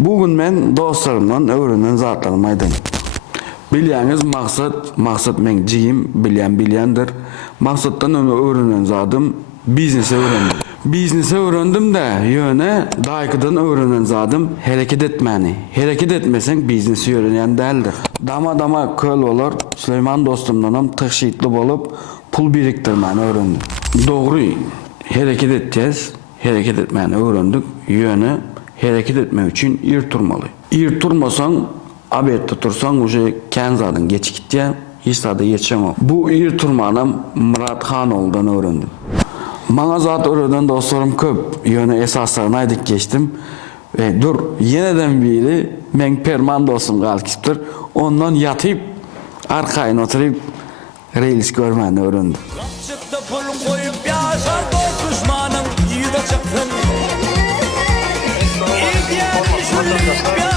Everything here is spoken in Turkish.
Bugün men dostlarımdan öğrenen zatlarımı aytayım. Bilýäňiz maksat men jigim bilýändir. Maksatdan öğrenen zadım biznese öğrendim. Biznese öğrendim de ýöne daýkydan öğrenen zadım hereket etmeni. Hereket etmesen biznesi öğrenýän däldir. Dama köl bolar. Süleyman dostumdanam tyşytly bolup pul biriktirmeni öğrendim. Dogry, hareket edeceğiz. Hareket etmeni öğrendik. Ýöne hareket etmek için ir turmaly. Ir turmasan, abette tursan uje kenzadın geç gitýär, hiç da geçemem. Bu ir turmanam Murat Hanoğlu'dan öğrendim. Maňa zat öğrenen dostlarım köp. Ýöne esaslaryny aýdyp geçtim. Dur, yeniden biri men Perman dostum galkypdyr. Ondan yatyp arkaýyna oturup reis görmeni öğrendim. Çıktı pul koyup yaşar dost düşmanım yüze çıktın. İhtiyar düşürlük